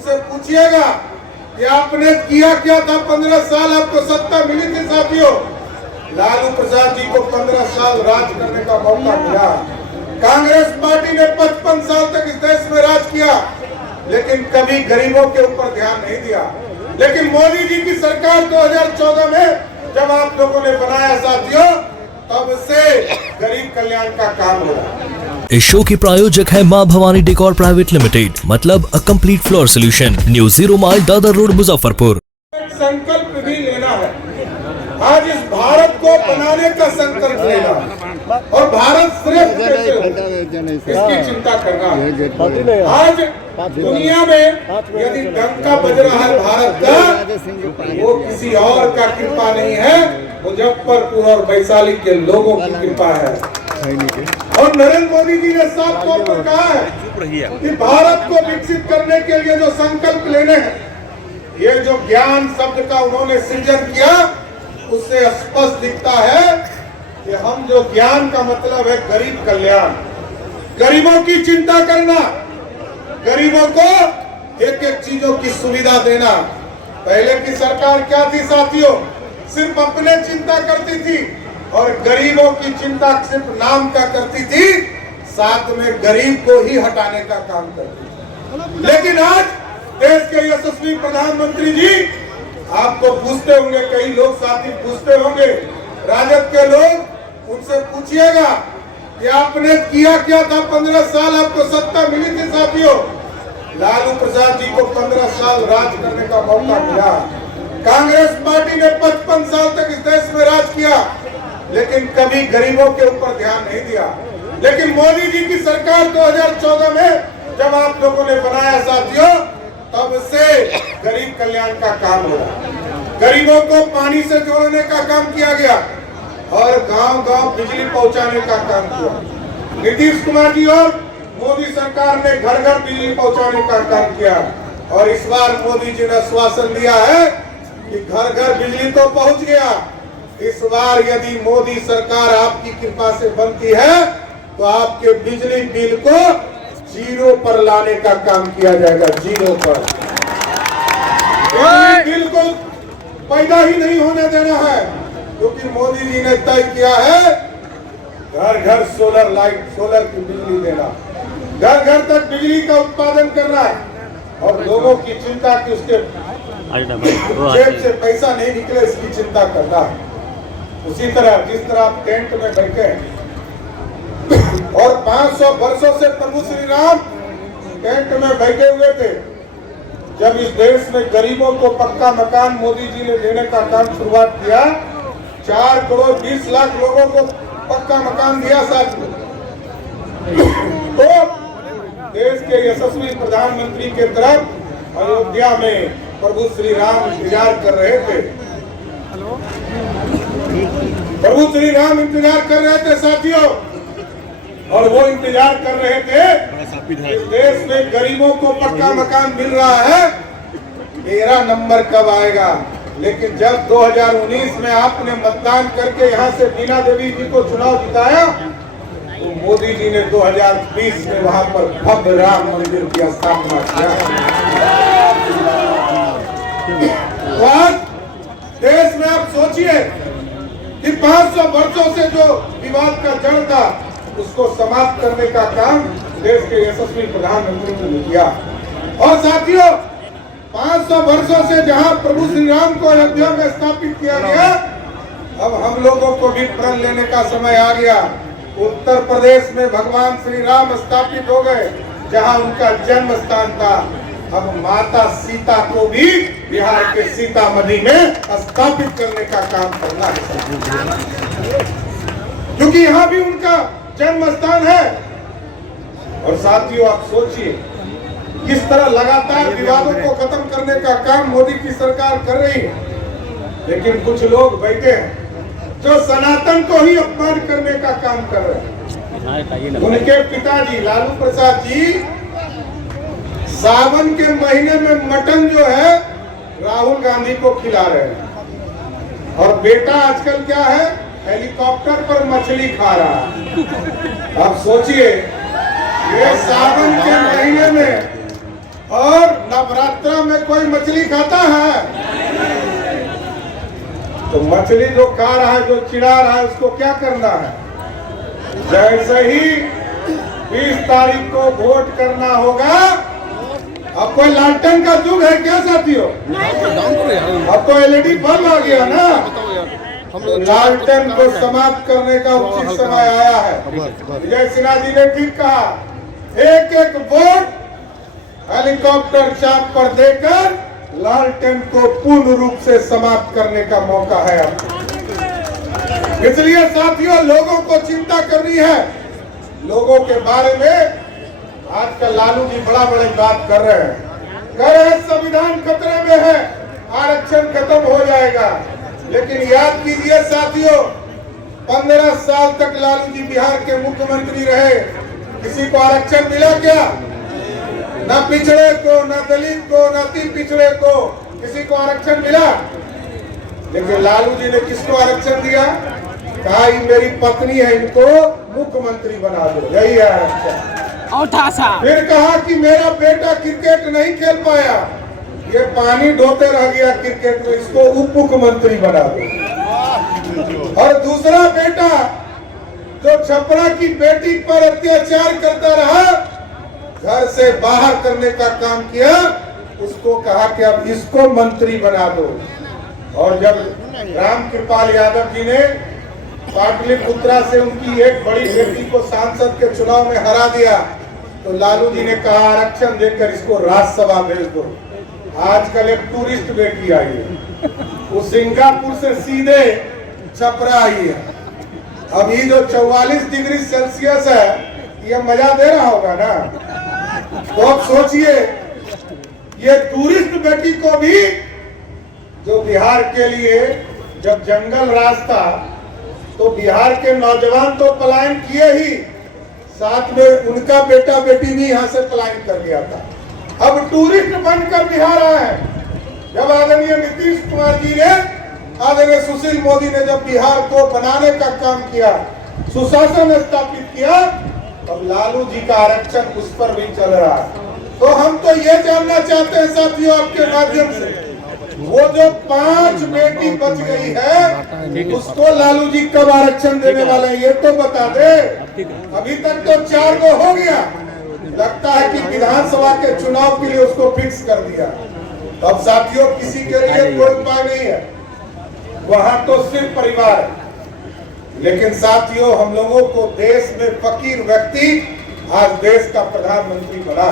उनसे पूछिएगा कि आपने किया क्या था 15 साल आपको सत्ता मिली थी साथियों। लालू प्रसाद जी को 15 साल राज करने का मौका मिला। कांग्रेस पार्टी ने 55 साल तक इस देश में राज किया, लेकिन कभी गरीबों के ऊपर ध्यान नहीं दिया। लेकिन मोदी जी की सरकार 2014 में जब आप लोगों ने बनाया साथियों, तब से गरीब कल्याण का काम हो रहा। इस शो के प्रायोजक है मां भवानी डेकोर प्राइवेट लिमिटेड, मतलब a complete floor solution, new 0 mile Dadar road Muzaffarpur. संकल्प भी लेना है, आज इस भारत को बनाने का संकल्प लेना और भारत श्रेष्ठ कैसे हो इसकी चिंता करना है। आज दुनिया में यदि डंका बज रहा है भारत का, वो किसी और का कृपा नहीं है, मुजफ्फरपुर और वैशाली के लोगों की कृपा है। और नरेंद्र मोदी जी ने साफ तौर पर कहा है कि भारत को विकसित करने के लिए जो संकल्प लेने हैं, ये जो ज्ञान शब्द का उन्होंने सृजन किया, उससे स्पष्ट दिखता है कि हम जो ज्ञान का मतलब है गरीब कल्याण, गरीबों की चिंता करना, गरीबों को एक एक चीजों की सुविधा देना। पहले की सरकार क्या थी साथियों, सिर्फ अपने चिंता करती थी और गरीबों की चिंता सिर्फ नाम का करती थी, साथ में गरीब को ही हटाने का काम करती थी। लेकिन आज देश के यशस्वी प्रधानमंत्री जी, आपको पूछते होंगे, कई लोग साथी पूछते होंगे, राजद के लोग, उनसे पूछिएगा कि आपने किया क्या था 15 साल आपको सत्ता मिली थी साथियों। लालू प्रसाद जी को 15 साल राज करने का मौका मिला। कांग्रेस पार्टी ने 55 साल तक इस देश में राज किया, लेकिन कभी गरीबों के ऊपर ध्यान नहीं दिया। लेकिन मोदी जी की सरकार 2014 में जब आप लोगों ने बनाया साथियों, तब से गरीब कल्याण का काम हो रहा। गरीबों को पानी से जोड़ने का काम किया गया और गांव-गांव बिजली पहुंचाने का काम किया। नीतीश कुमार जी और मोदी सरकार ने घर-घर बिजली पहुंचाने का काम किया। और इस बार मोदी जी ने आश्वासन दिया है कि घर-घर बिजली तो पहुंच गया। इस बार यदि मोदी सरकार आपकी कृपा से बनती है, तो आपके बिजली बिल को 0 पर लाने का काम किया जाएगा, 0 पर। बिल को पैदा ही नहीं होने देना है, क्योंकि मोदी जी ने तय किया है घर घर सोलर लाइट, सोलर की बिजली देना, घर घर तक बिजली का उत्पादन करना है और लोगों की चिंता कि उसके जेब से पैसा नहीं निकले, इसकी चिंता करना है। उसी तरह जिस तरह आप टेंट में बैठे हैं और 500 वर्षों से प्रभु श्री राम टेंट में बैठे हुए थे, जब इस देश में गरीबों को पक्का मकान मोदी जी ने देने का काम शुरुआत किया, 4 करोड़ 20 लाख लोगों को पक्का मकान दिया साथियों। तो देश के यशस्वी प्रधानमंत्री के तरफ अयोध्या में प्रभु श्री राम इंतजार कर रहे थे। प्रभु श्री राम इंतजार कर रहे थे साथियों, और वो इंतजार कर रहे थे कि देश में गरीबों को पक्का मकान मिल रहा है, मेरा नंबर कब आएगा। लेकिन जब 2019 में आपने मतदान करके यहाँ से बीना देवी जी को चुनाव जिताया, तो मोदी जी ने 2020 में वहाँ पर भव्य राम मंदिर की स्थापना किया। तो आज देश में आप सोचिए कि 500 वर्षों से जो विवाद का जड़ था, उसको समाप्त करने का काम देश के यशस्वी प्रधानमंत्री ने किया। और साथियों, 500 वर्षों से जहां प्रभु श्री राम को अयोध्या में स्थापित किया गया, अब हम लोगों को भी प्रण लेने का समय आ गया। उत्तर प्रदेश में भगवान श्री राम स्थापित हो गए, जहां उनका जन्म स्थान था। अब माता सीता को भी बिहार के सीतामढ़ी में स्थापित करने का काम करना है, क्योंकि यहाँ भी उनका जन्म स्थान है। और साथियों, आप सोचिए किस तरह लगातार विवादों को खत्म करने का काम मोदी की सरकार कर रही है, लेकिन कुछ लोग बैठे हैं जो सनातन को ही अपमान करने का काम कर रहे हैं। उनके पिताजी लालू प्रसाद जी सावन के महीने में मटन जो है राहुल गांधी को खिला रहे हैं, और बेटा आजकल क्या है, हेलीकॉप्टर पर मछली खा रहा है। आप सोचिए, ये सावन के महीने में और नवरात्र में कोई मछली खाता है? तो मछली जो खा रहा है, जो चिढ़ा रहा है, उसको क्या करना है? जैसे ही 20 तारीख को वोट करना होगा, अब कोई लालटेन का युग है क्या साथियों? अब तो एलईडी बल्ब आ गया ना। लालटेन को समाप्त करने का उचित समय आया है। विजय सिन्हा जी ने ठीक कहा, एक एक वोट हेलीकॉप्टर चाप पर देकर लालटेन को पूर्ण रूप से समाप्त करने का मौका है अब। इसलिए साथियों, लोगों को चिंता करनी है। लोगों के बारे में आजकल लालू जी बड़ा बात कर रहे हैं। कह रहे हैं संविधान खतरे में है, आरक्षण खत्म हो जाएगा। लेकिन याद कीजिए साथियों, 15 साल तक लालू जी बिहार के मुख्यमंत्री रहे, किसी को आरक्षण मिला क्या? न पिछड़े को, न दलित को, न अति पिछड़े को, किसी को आरक्षण मिला? लेकिन लालू जी ने किसको आरक्षण दिया? कहा ये मेरी पत्नी है, इनको मुख्यमंत्री बना दो, यही है आरक्षण। फिर कहा कि मेरा बेटा क्रिकेट नहीं खेल पाया, ये पानी ढोते रह गया क्रिकेट में, इसको उप मुख्यमंत्री बना दो। और दूसरा बेटा जो छपरा की बेटी पर अत्याचार करता रहा, घर से बाहर करने का काम किया, उसको कहा कि अब इसको मंत्री बना दो। और जब रामकृपाल यादव जी ने पाटलिपुत्रा से उनकी एक बड़ी बेटी को सांसद के चुनाव में हरा दिया, तो लालू जी ने कहा आरक्षण देकर इसको राज्यसभा भेज दो। आजकल एक टूरिस्ट बेटी आई है, वो सिंगापुर से सीधे छपरा आई है। अब ये जो 44 डिग्री सेल्सियस है, ये मजा दे रहा होगा ना। तो अब सोचिए, ये टूरिस्ट बेटी को भी, जो बिहार के लिए जब जंगल राज था तो बिहार के नौजवान तो पलायन किए ही, साथ में उनका बेटा बेटी भी यहाँ से पलायन कर गया था। अब टूरिस्ट बनकर बिहार आए हैं। जब आदरणीय नीतीश कुमार जी ने, आदरणीय सुशील मोदी ने जब बिहार को बनाने का काम किया, सुशासन स्थापित किया, अब लालू जी का आरक्षण उस पर भी चल रहा है। तो हम तो ये जानना चाहते हैं साथियों आपके माध्यम से, वो जो 5 बेटी बच गई है, उसको लालू जी कब आरक्षण देने वाले हैं, ये तो बता दे। अभी तक तो 4 को हो गया, लगता है कि विधानसभा के चुनाव के लिए उसको फिक्स कर दिया। अब साथियों, किसी के लिए कोई उपाय नहीं है, वहां तो सिर्फ परिवार है। लेकिन साथियों, हम लोगों को देश में फकीर व्यक्ति आज देश का प्रधानमंत्री बना।